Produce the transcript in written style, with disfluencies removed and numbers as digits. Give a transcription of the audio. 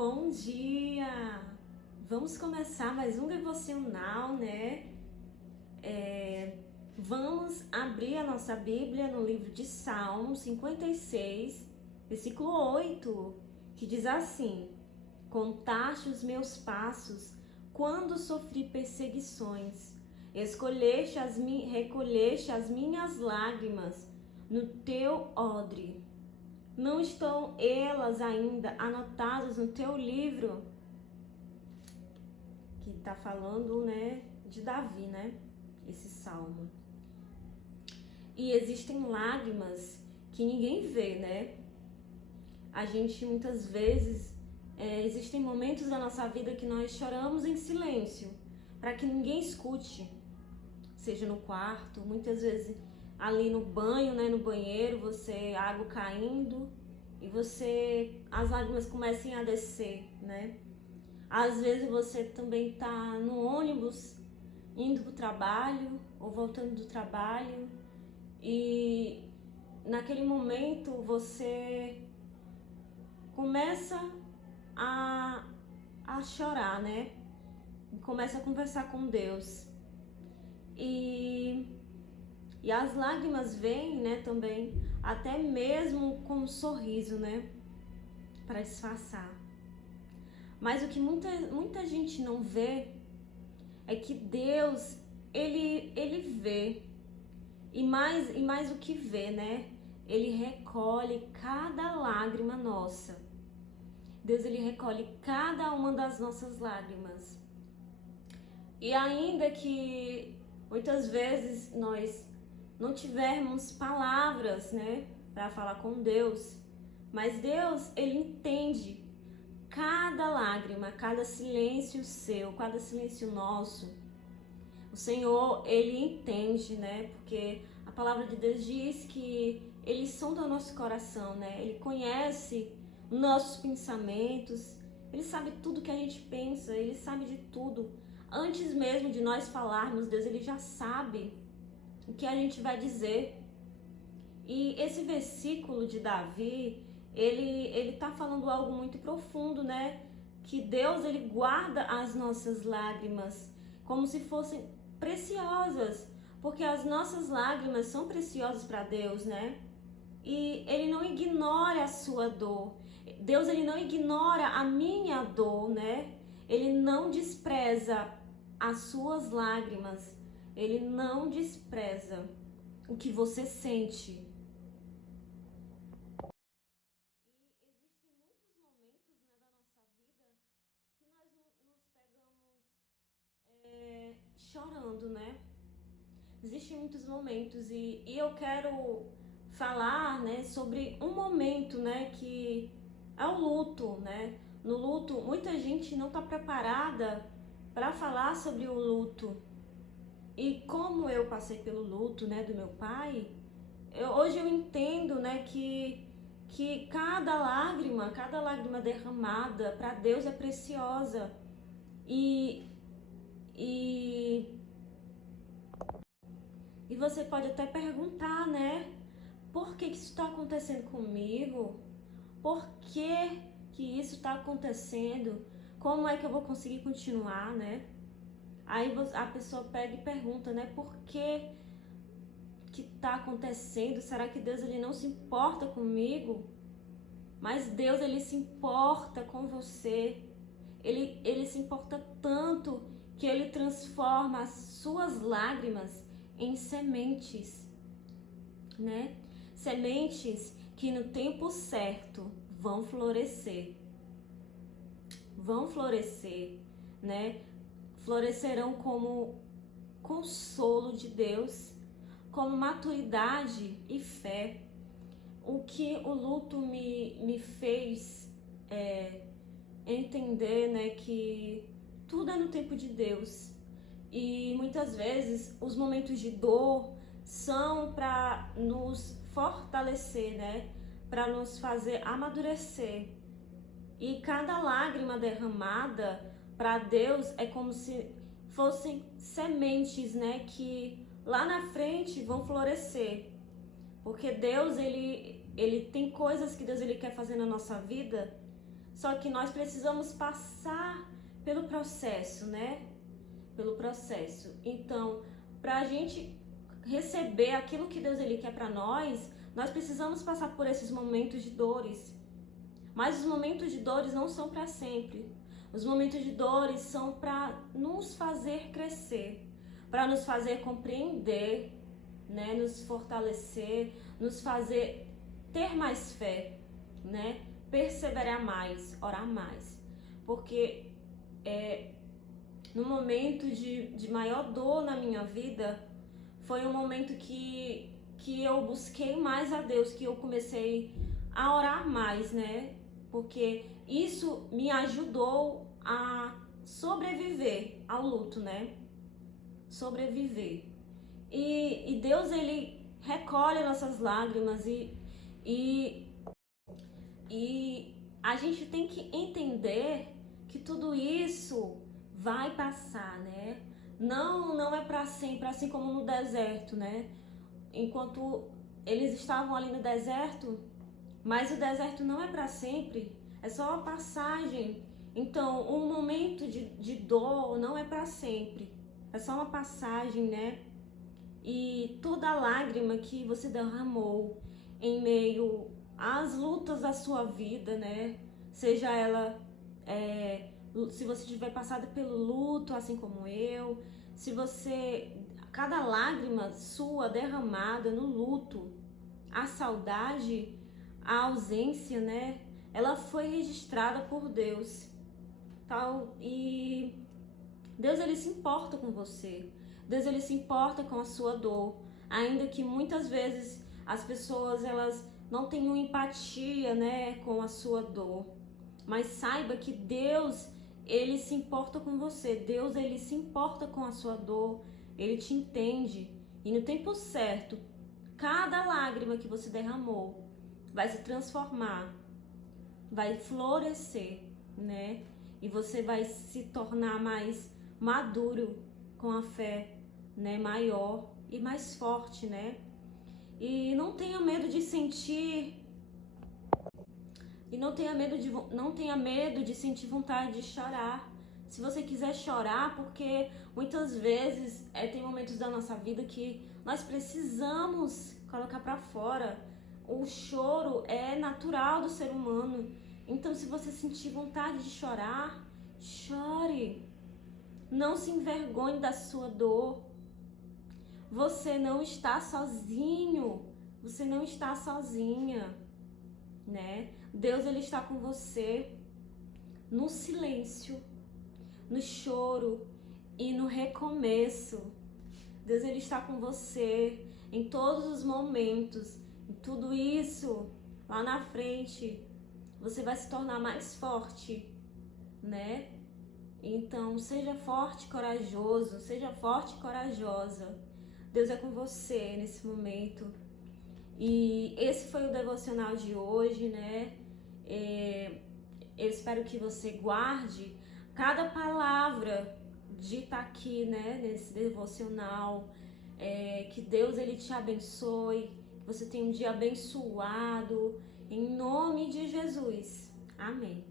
Bom dia! Vamos começar mais um devocional, né? Vamos abrir a nossa Bíblia no livro de Salmos 56, versículo 8, que diz assim: Contaste os meus passos quando sofri perseguições, recolheste as minhas lágrimas no teu odre. Não estão elas ainda anotadas no teu livro? Que está falando, né, de Davi, né? Esse salmo. E existem lágrimas que ninguém vê, né? A gente muitas vezes, existem momentos da nossa vida que nós choramos em silêncio, para que ninguém escute, seja no quarto, muitas vezes ali no banho, né, no banheiro, água caindo e as lágrimas começam a descer, né? Às vezes você também tá no ônibus indo pro trabalho ou voltando do trabalho e naquele momento você começa a chorar, né? Começa a conversar com Deus. E as lágrimas vêm, né, também, até mesmo com um sorriso, né, para disfarçar. Mas o que muita gente não vê é que Deus, ele vê, e mais do que vê, né, ele recolhe cada lágrima nossa. Deus, ele recolhe cada uma das nossas lágrimas. E ainda que muitas vezes nós não tivermos palavras, né, para falar com Deus, mas Deus, ele entende cada lágrima, cada silêncio seu, cada silêncio nosso. O Senhor, ele entende, né, porque a palavra de Deus diz que ele sonda o nosso coração, né, ele conhece nossos pensamentos, ele sabe tudo que a gente pensa, ele sabe de tudo. Antes mesmo de nós falarmos, Deus, ele já sabe o que a gente vai dizer. E esse versículo de Davi, ele tá falando algo muito profundo, né? Que Deus, ele guarda as nossas lágrimas como se fossem preciosas, porque as nossas lágrimas são preciosas para Deus, né? E ele não ignora a sua dor. Deus, ele não ignora a minha dor, né? Ele não despreza as suas lágrimas. Ele não despreza o que você sente. E existem muitos momentos, né, da nossa vida que nós nos pegamos chorando, né? Existem muitos momentos e eu quero falar, né, sobre um momento, né, que é o luto, né? No luto, muita gente não está preparada para falar sobre o luto. E como eu passei pelo luto, né, do meu pai, hoje eu entendo, né, que cada lágrima derramada para Deus é preciosa. E, e, e você pode até perguntar, né, por que isso está acontecendo comigo? Por que isso está acontecendo? Como é que eu vou conseguir continuar, né? Aí a pessoa pega e pergunta, né, por que está acontecendo? Será que Deus, ele não se importa comigo? Mas Deus, ele se importa com você. Ele se importa tanto que ele transforma as suas lágrimas em sementes, né? Sementes que no tempo certo vão florescer. Vão florescer, né? Florescerão como consolo de Deus, como maturidade e fé. O que o luto me fez entender, né, que tudo é no tempo de Deus. E muitas vezes os momentos de dor são para nos fortalecer, né, para nos fazer amadurecer. E cada lágrima derramada para Deus é como se fossem sementes, né, que lá na frente vão florescer. Porque Deus, ele tem coisas que Deus, ele quer fazer na nossa vida, Só que nós precisamos passar pelo processo, né? Pelo processo. Então, para a gente receber aquilo que Deus ele quer para nós precisamos passar por esses momentos de dores. Mas os momentos de dores não são para sempre. Os momentos de dores são para nos fazer crescer, para nos fazer compreender, né? Nos fortalecer, nos fazer ter mais fé, né? Perseverar mais, orar mais. Porque no momento de maior dor na minha vida, foi um momento que eu busquei mais a Deus, que eu comecei a orar mais, né? Porque isso me ajudou a sobreviver ao luto, né? Sobreviver. E Deus, ele recolhe nossas lágrimas e a gente tem que entender que tudo isso vai passar, né? Não é para sempre, assim como no deserto, né? Enquanto eles estavam ali no deserto, mas o deserto não é para sempre, é só uma passagem. Então, um momento de dor não é para sempre, é só uma passagem, né? E toda lágrima que você derramou em meio às lutas da sua vida, né? Seja ela, se você tiver passado pelo luto, assim como eu, se você, cada lágrima sua derramada no luto, a saudade, a ausência, né? Ela foi registrada por Deus, tal, e Deus ele se importa com você. Deus ele se importa com a sua dor, ainda que muitas vezes as pessoas elas não tenham empatia, né, com a sua dor. Mas saiba que Deus ele se importa com você. Deus ele se importa com a sua dor. Ele te entende e no tempo certo, cada lágrima que você derramou vai se transformar, vai florescer, né? E você vai se tornar mais maduro com a fé, né? Maior e mais forte, né? E não tenha medo de sentir, não tenha medo de sentir vontade de chorar. Se você quiser chorar, porque muitas vezes tem momentos da nossa vida que nós precisamos colocar para fora. O choro é natural do ser humano. Então, se você sentir vontade de chorar, chore. Não se envergonhe da sua dor. Você não está sozinho. Você não está sozinha, né? Deus ele está com você no silêncio, no choro e no recomeço. Deus ele está com você em todos os momentos. E tudo isso lá na frente você vai se tornar mais forte, né? Então seja forte e corajoso, seja forte e corajosa. Deus é com você nesse momento. E esse foi o devocional de hoje, né? Eu espero que você guarde cada palavra dita aqui, né? Nesse devocional. Que Deus ele te abençoe, que você tenha um dia abençoado. Em nome de Jesus. Amém.